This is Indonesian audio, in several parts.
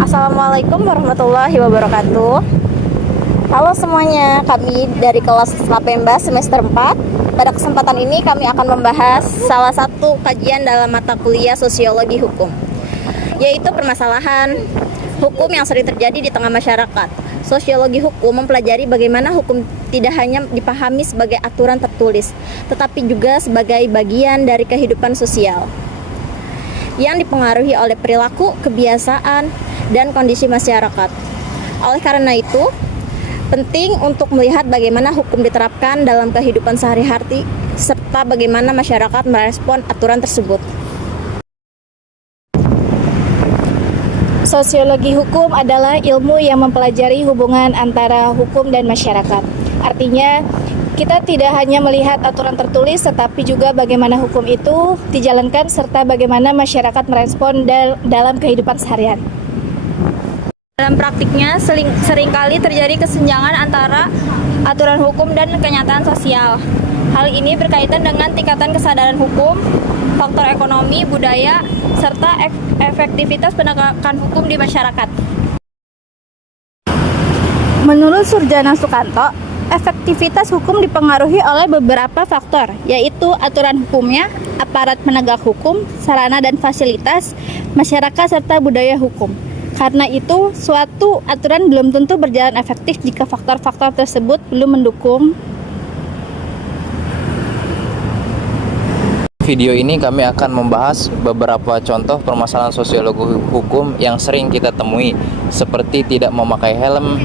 Assalamualaikum warahmatullahi wabarakatuh. Halo semuanya, kami dari kelas Lapemba semester 4. Pada kesempatan ini kami akan membahas salah satu kajian dalam mata kuliah Sosiologi Hukum, yaitu permasalahan hukum yang sering terjadi di tengah masyarakat. Sosiologi hukum mempelajari bagaimana hukum tidak hanya dipahami sebagai aturan tertulis, tetapi juga sebagai bagian dari kehidupan sosial yang dipengaruhi oleh perilaku, kebiasaan, dan kondisi masyarakat. Oleh karena itu, penting untuk melihat bagaimana hukum diterapkan dalam kehidupan sehari-hari serta bagaimana masyarakat merespon aturan tersebut. Sosiologi hukum adalah ilmu yang mempelajari hubungan antara hukum dan masyarakat. Artinya, kita tidak hanya melihat aturan tertulis, tetapi juga bagaimana hukum itu dijalankan serta bagaimana masyarakat merespon dalam kehidupan sehari-hari. Dalam praktiknya, seringkali terjadi kesenjangan antara aturan hukum dan kenyataan sosial. Hal ini berkaitan dengan tingkatan kesadaran hukum, faktor ekonomi, budaya, serta efektivitas penegakan hukum di masyarakat. Menurut Surjana Sukanto, efektivitas hukum dipengaruhi oleh beberapa faktor, yaitu aturan hukumnya, aparat penegak hukum, sarana dan fasilitas, masyarakat, serta budaya hukum. Karena itu, suatu aturan belum tentu berjalan efektif jika faktor-faktor tersebut belum mendukung. Video ini kami akan membahas beberapa contoh permasalahan sosiologi hukum yang sering kita temui, seperti tidak memakai helm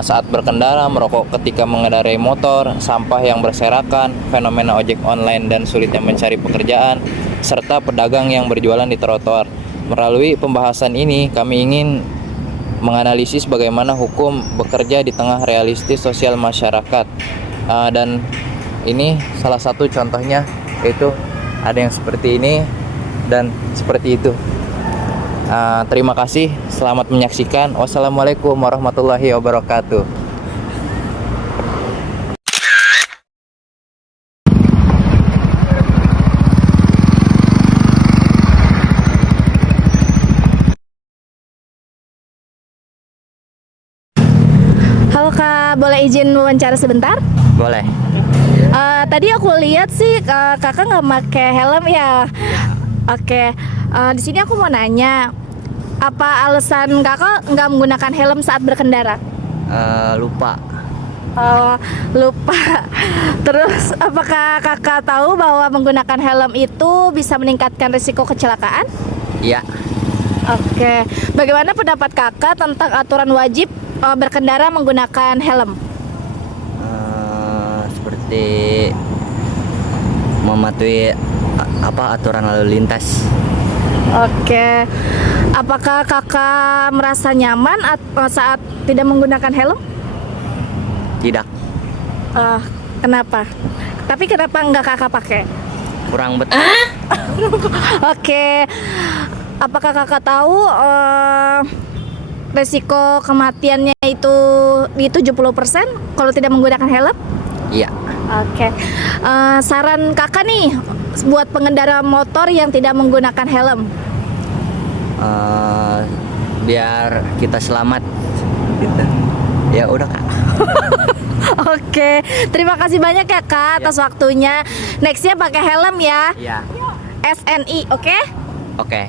saat berkendara, merokok ketika mengendarai motor, sampah yang berserakan, fenomena ojek online dan sulitnya mencari pekerjaan, serta pedagang yang berjualan di trotoar. Melalui pembahasan ini, kami ingin menganalisis bagaimana hukum bekerja di tengah realistis sosial masyarakat. Dan ini salah satu contohnya, yaitu ada yang seperti ini dan seperti itu. Terima kasih, selamat menyaksikan. Wassalamualaikum warahmatullahi wabarakatuh. Halo Kak, boleh izin wawancara sebentar? Boleh. Tadi aku lihat sih kakak nggak pakai helm ya. Oke, di sini aku mau nanya, apa alasan kakak nggak menggunakan helm saat berkendara? Lupa. Lupa. Terus, apakah kakak tahu bahwa menggunakan helm itu bisa meningkatkan risiko kecelakaan? Iya. Oke, bagaimana pendapat kakak tentang aturan wajib berkendara menggunakan helm? Seperti mematuhi aturan lalu lintas. Oke, apakah kakak merasa nyaman saat tidak menggunakan helm? Tidak. Kenapa? Tapi kenapa nggak kakak pakai? Kurang betul. Oke, apakah kakak tahu resiko kematiannya itu di 70% kalau tidak menggunakan helm? Iya. Oke, saran kakak nih buat pengendara motor yang tidak menggunakan helm? Biar kita selamat gitu. Ya udah Kak. Oke, terima kasih banyak ya Kak atas waktunya. Nextnya pakai helm ya. Iya. SNI, oke? Oke.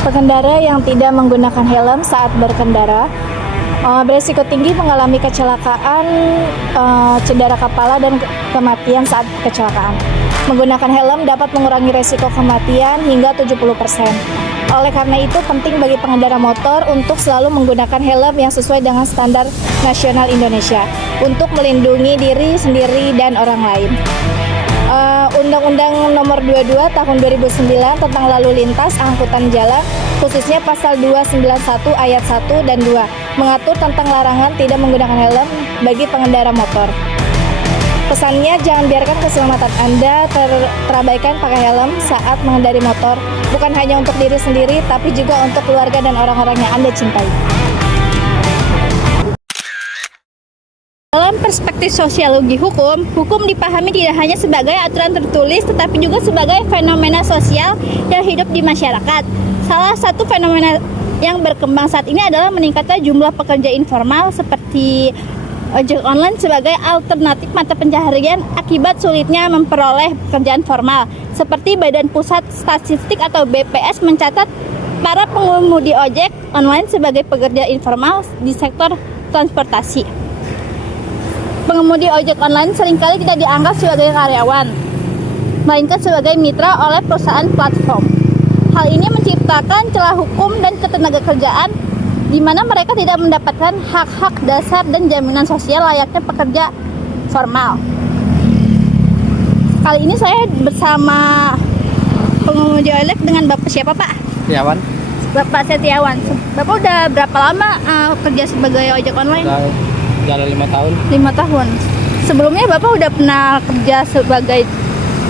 Pengendara yang tidak menggunakan helm saat berkendara berisiko tinggi mengalami kecelakaan, cedera kepala, dan kematian saat kecelakaan. Menggunakan helm dapat mengurangi risiko kematian hingga 70%. Oleh karena itu, penting bagi pengendara motor untuk selalu menggunakan helm yang sesuai dengan standar nasional Indonesia untuk melindungi diri sendiri dan orang lain. Undang-Undang Nomor 22 Tahun 2009 tentang Lalu Lintas Angkutan Jalan, khususnya Pasal 291 Ayat 1 dan 2, mengatur tentang larangan tidak menggunakan helm bagi pengendara motor. Pesannya, jangan biarkan keselamatan Anda terabaikan pakai helm saat mengendari motor, bukan hanya untuk diri sendiri, tapi juga untuk keluarga dan orang-orang yang Anda cintai. Dalam perspektif sosiologi hukum, hukum dipahami tidak hanya sebagai aturan tertulis tetapi juga sebagai fenomena sosial yang hidup di masyarakat. Salah satu fenomena yang berkembang saat ini adalah meningkatnya jumlah pekerja informal seperti ojek online sebagai alternatif mata pencaharian akibat sulitnya memperoleh pekerjaan formal. Seperti Badan Pusat Statistik atau BPS mencatat para pengemudi ojek online sebagai pekerja informal di sektor transportasi. Pengemudi ojek online seringkali tidak dianggap sebagai karyawan, melainkan sebagai mitra oleh perusahaan platform. Hal ini menciptakan celah hukum dan ketenagakerjaan di mana mereka tidak mendapatkan hak-hak dasar dan jaminan sosial layaknya pekerja formal. Kali ini saya bersama pengemudi ojek dengan Bapak siapa, Pak? Setiawan. Bapak Setiawan. Bapak udah berapa lama kerja sebagai ojek online? Jalan 5 tahun. 5 tahun. Sebelumnya Bapak udah pernah kerja sebagai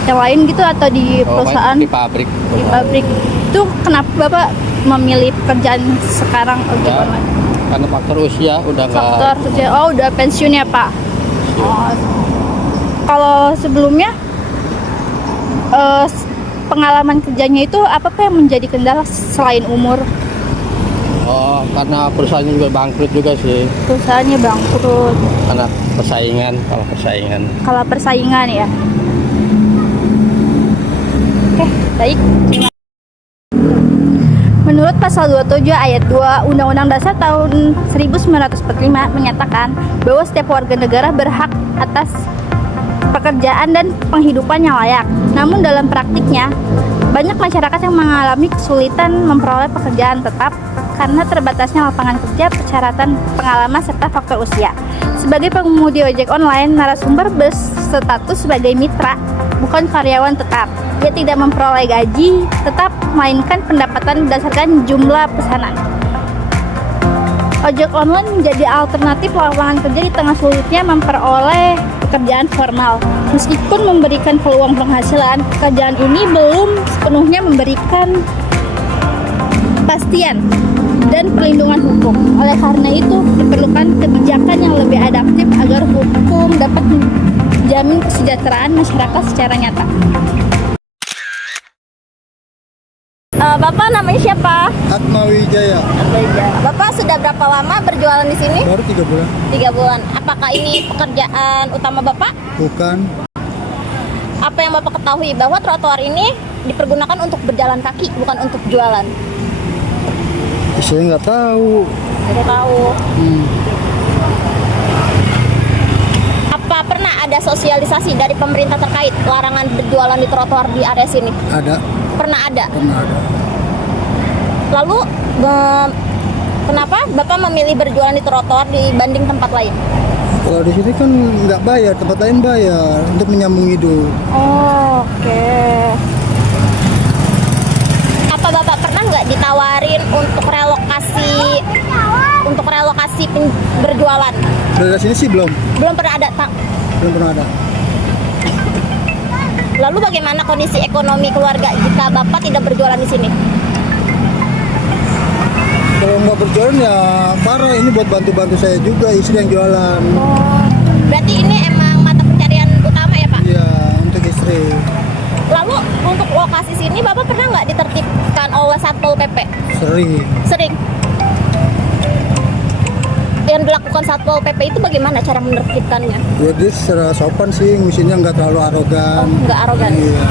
yang lain gitu atau di perusahaan? Di pabrik. Di pabrik. Itu kenapa Bapak memilih pekerjaan sekarang ojek Ya, online? karena faktor usia udah Faktor kerja. Oh, udah pensiun ya, Pak. Oh. Kalau sebelumnya pengalaman kerjanya itu apa Pak yang menjadi kendala selain umur? Oh, karena perusahaannya juga bangkrut juga sih. Perusahaannya bangkrut. Karena persaingan, persaingan. Kalau persaingan ya. Oke, baik. Menurut pasal 27 ayat 2 Undang-Undang Dasar tahun 1945 menyatakan bahwa setiap warga negara berhak atas pekerjaan dan penghidupan yang layak. Namun dalam praktiknya, banyak masyarakat yang mengalami kesulitan memperoleh pekerjaan tetap karena terbatasnya lapangan kerja, persyaratan pengalaman, serta faktor usia. Sebagai pengemudi ojek online, narasumber berstatus sebagai mitra, bukan karyawan tetap. Dia tidak memperoleh gaji tetap, melainkan pendapatan berdasarkan jumlah pesanan. Ojek online menjadi alternatif lapangan kerja di tengah sulitnya memperoleh pekerjaan formal. Meskipun memberikan peluang penghasilan, pekerjaan ini belum sepenuhnya memberikan kepastian dan perlindungan hukum. Oleh karena itu, diperlukan kebijakan yang lebih adaptif agar hukum dapat menjamin kesejahteraan masyarakat secara nyata. Bapak namanya siapa? Atma Wijaya. Bapak sudah berapa lama berjualan di sini? Baru 3 bulan. 3 bulan. Apakah ini pekerjaan utama Bapak? Bukan. Apa yang Bapak ketahui bahwa trotoar ini dipergunakan untuk berjalan kaki, bukan untuk jualan? Saya nggak tahu. Tidak tahu. Apa pernah ada sosialisasi dari pemerintah terkait larangan berjualan di trotoar di area sini? Ada. Pernah ada. Pernah ada. Lalu kenapa Bapak memilih berjualan di trotoar dibanding tempat lain? Kalau di sini kan nggak bayar, tempat lain bayar untuk menyambung hidup. Oh, oke. Apa Bapak pernah nggak ditawarin untuk relokasi berjualan? Dari sini sih belum. Belum pernah ada, Pak. Belum pernah ada. Lalu bagaimana kondisi ekonomi keluarga jika Bapak tidak berjualan di sini? Kalau nggak berjualan ya parah. Ini buat bantu-bantu saya juga, istri yang jualan. Oh, berarti ini emang mata pencarian utama ya, Pak? Iya, untuk istri. Lalu untuk lokasi sini Bapak pernah nggak ditertibkan oleh Satpol PP? Sering. Sering. Yang dilakukan Satpol PP itu bagaimana cara menertibkannya? Jadi secara sopan sih, mesinnya nggak terlalu arogan. Oh, nggak arogan. Iya.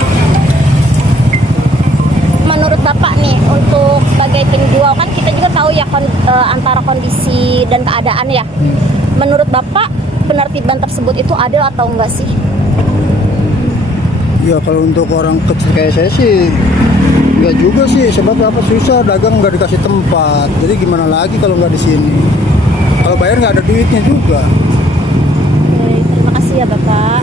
Menurut Bapak nih, untuk sebagai penjual kan kita juga tahu ya antara kondisi dan keadaan ya. Menurut Bapak penertiban tersebut itu adil atau enggak sih? Ya kalau untuk orang kecil kayak saya sih nggak juga sih, sebab apa susah dagang nggak dikasih tempat. Jadi gimana lagi kalau nggak di sini? Kalau bayar nggak ada duitnya juga. Baik, terima kasih ya Bapak.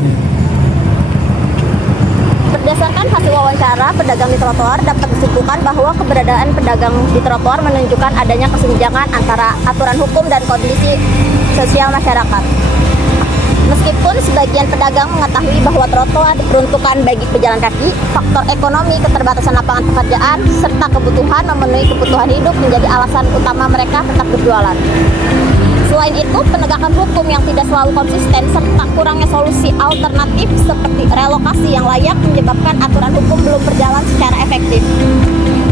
Berdasarkan hasil wawancara pedagang di trotoar dapat disimpulkan bahwa keberadaan pedagang di trotoar menunjukkan adanya kesenjangan antara aturan hukum dan kondisi sosial masyarakat. Meskipun sebagian pedagang mengetahui bahwa trotoar diperuntukkan bagi pejalan kaki, faktor ekonomi, keterbatasan lapangan pekerjaan, serta kebutuhan memenuhi kebutuhan hidup menjadi alasan utama mereka tetap berjualan. Selain itu, penegakan hukum yang tidak selalu konsisten serta kurangnya solusi alternatif seperti relokasi yang layak menyebabkan aturan hukum belum berjalan secara efektif.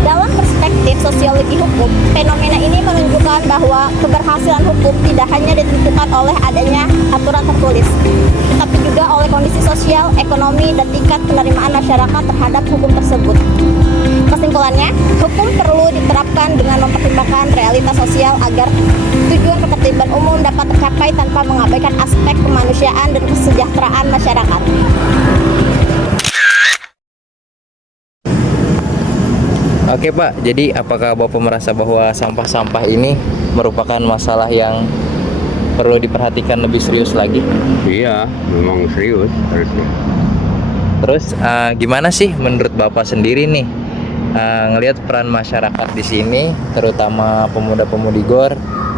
Dalam perspektif sosiologi hukum, fenomena ini menunjukkan bahwa keberhasilan hukum tidak hanya ditentukan oleh adanya aturan tertulis, tetapi juga oleh kondisi sosial, ekonomi, dan tingkat penerimaan masyarakat terhadap hukum tersebut. Kesimpulannya, hukum perlu diterapkan dengan mempertimbangkan realitas sosial agar tujuan ketertiban umum dapat tercapai tanpa mengabaikan aspek kemanusiaan dan kesejahteraan masyarakat. Oke Pak, jadi apakah Bapak merasa bahwa sampah-sampah ini merupakan masalah yang perlu diperhatikan lebih serius lagi? Iya, memang serius harusnya. Terus gimana sih menurut Bapak sendiri nih ngelihat peran masyarakat di sini, terutama pemuda-pemudi GOR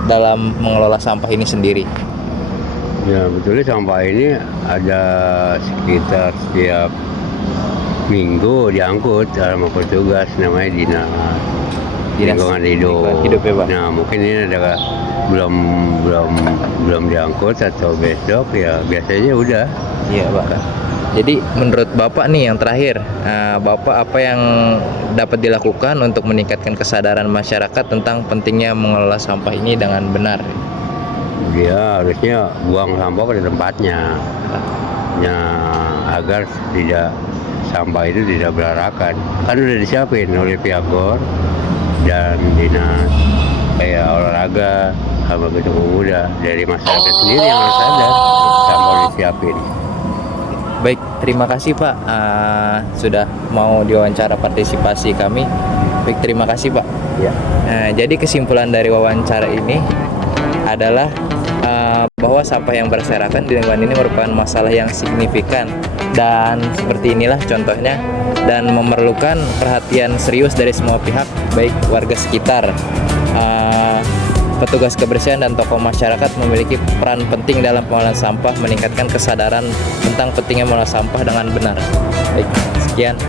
dalam mengelola sampah ini sendiri? Ya betulnya sampah ini ada sekitar setiap minggu diangkut sama petugas namanya Dinas Lingkungan Hidup. Ya, Pak. Nah mungkin ini ada belum diangkut atau besok ya biasanya udah. Iya Pak. Jadi menurut Bapak nih yang terakhir, Bapak apa yang dapat dilakukan untuk meningkatkan kesadaran masyarakat tentang pentingnya mengelola sampah ini dengan benar? Dia harusnya buang sampah pada tempatnya, ya agar tidak sampah itu tidak berarakan. Kan udah disiapin oleh pihak GOR dan dinas kayak olahraga sama gitu pemuda, dari masyarakat sendiri yang harus ada sampah disiapin. Baik, terima kasih Pak sudah mau diwawancara partisipasi kami. Baik, terima kasih Pak. Ya. Jadi kesimpulan dari wawancara ini adalah bahwa sampah yang berserakan di lingkungan ini merupakan masalah yang signifikan dan seperti inilah contohnya, dan memerlukan perhatian serius dari semua pihak, baik warga sekitar, petugas kebersihan, dan tokoh masyarakat memiliki peran penting dalam pengelolaan sampah, meningkatkan kesadaran tentang pentingnya mengelola sampah dengan benar. Baik, sekian.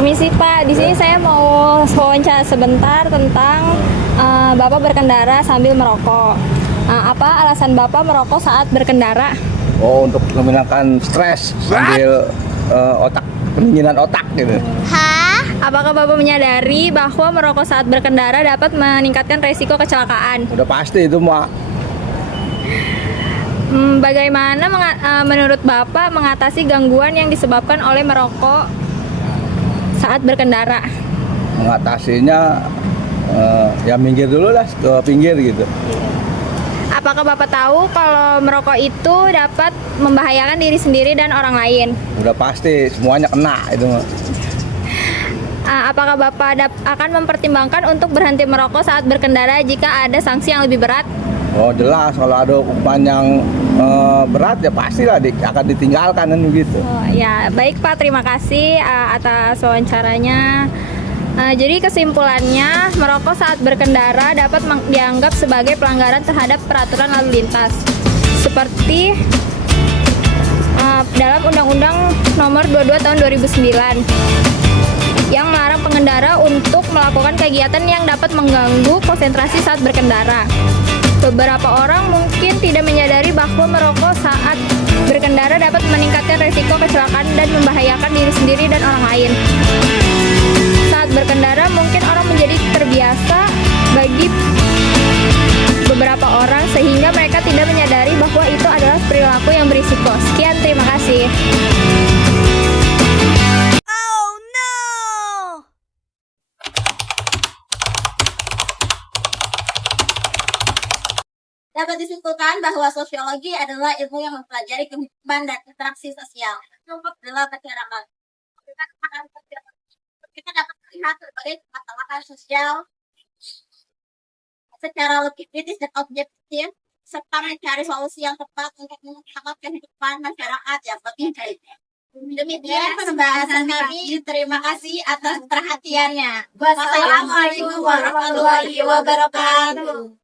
Permisi Pak, di sini saya mau wawancara sebentar tentang Bapak berkendara sambil merokok. Apa alasan Bapak merokok saat berkendara? Oh, untuk menghilangkan stres sambil pendinginan otak gitu. Apakah Bapak menyadari bahwa merokok saat berkendara dapat meningkatkan resiko kecelakaan? Udah pasti itu Mak. Bagaimana menurut Bapak mengatasi gangguan yang disebabkan oleh merokok saat berkendara? Mengatasinya ya minggir dulu lah ke pinggir gitu. Apakah Bapak tahu kalau merokok itu dapat membahayakan diri sendiri dan orang lain? Udah pasti semuanya kena itu Mak. Apakah Bapak akan mempertimbangkan untuk berhenti merokok saat berkendara jika ada sanksi yang lebih berat? Oh jelas, kalau ada hukuman yang berat ya pastilah akan ditinggalkan kan gitu. Oh, ya, baik Pak, terima kasih atas wawancaranya. Jadi kesimpulannya, merokok saat berkendara dapat dianggap sebagai pelanggaran terhadap peraturan lalu lintas. Seperti dalam Undang-Undang Nomor 22 Tahun 2009 yang melarang pengendara untuk melakukan kegiatan yang dapat mengganggu konsentrasi saat berkendara. Beberapa orang mungkin tidak menyadari bahwa merokok saat berkendara dapat meningkatkan risiko kecelakaan dan membahayakan diri sendiri dan orang lain. Saat berkendara mungkin orang menjadi terbiasa bagi beberapa orang sehingga mereka tidak menyadari bahwa itu adalah perilaku yang berisiko. Sekian, terima kasih. Dapat disimpulkan bahwa sosiologi adalah ilmu yang mempelajari kehidupan dan interaksi sosial dalam masyarakat. Kita dapat melihat berbagai masalah sosial secara lebih kritis dan objektif, serta mencari solusi yang tepat untuk mengungkapkan kehidupan masyarakat yang lebih baik. Demikian pembahasan kami. Terima kasih atas perhatiannya. Wassalamualaikum warahmatullahi wabarakatuh.